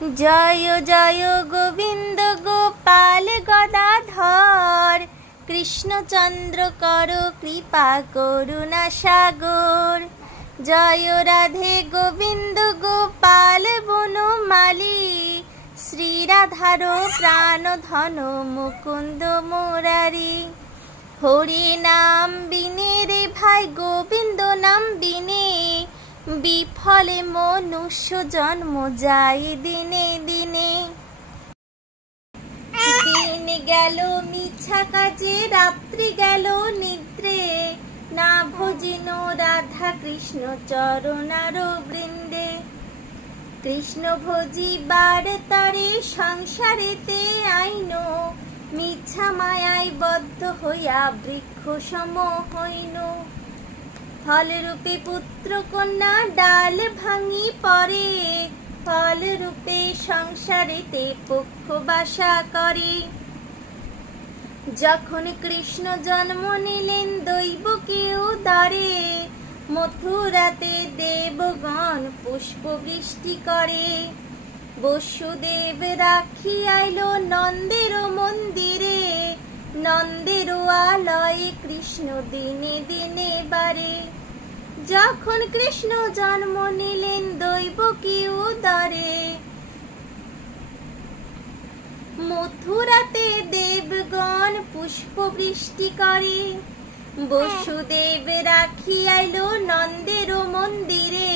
জয় জয় গোবিন্দ গোপাল গদাধর, কৃষ্ণচন্দ্র কর কৃপা করুণা সাগর। জয় রাধে গোবিন্দ গোপাল বনমালী, শ্রীরাধার প্রাণ ধন মুকুন্দ মুরারি। হরি নাম বিনে রে ভাই গোবিন্দ নাম বিনে, বিফলে মনুষ্য জন্ম যায় দিনে দিনে। দিন গেল মিছা কাজে, রাত্রি গেল নিদ্রে, না ভজিন রাধা কৃষ্ণ চরণার বৃন্দে। কৃষ্ণ ভজিবার তরে সংসারেতে আইন, মিছা মায়ায় বদ্ধ হইয়া বৃক্ষ সম হইন। ফলরূপে পুত্র কন্যা ডাল ভাঙি পড়ে, ফলরূপে সংসারেতে পক্ষ বাসা করে। যখন কৃষ্ণ জন্ম নিলেন দৈবকী উদরে, মথুরাতে দেবগণ পুষ্প বৃষ্টি করে। বসুদেব রাখি আইল নন্দের মন্দিরে, নন্দের আলয়ে কৃষ্ণ দিনে দিনে বারে। যখন কৃষ্ণ জন্ম নিলেন দৈবকী উদরে, মথুরাতে দেবগণ পুষ্প বৃষ্টি করে। বসুদেব রাখি আইল নন্দের মন্দিরে,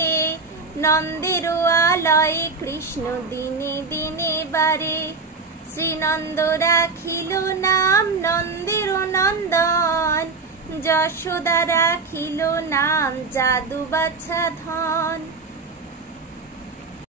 নন্দের আলয়ে কৃষ্ণ দিনে দিনে বারে। শ্রীনন্দ রাখিল নাম নন্দের নন্দন, যশোদা রাখিল নাম যাদু বাছা ধন।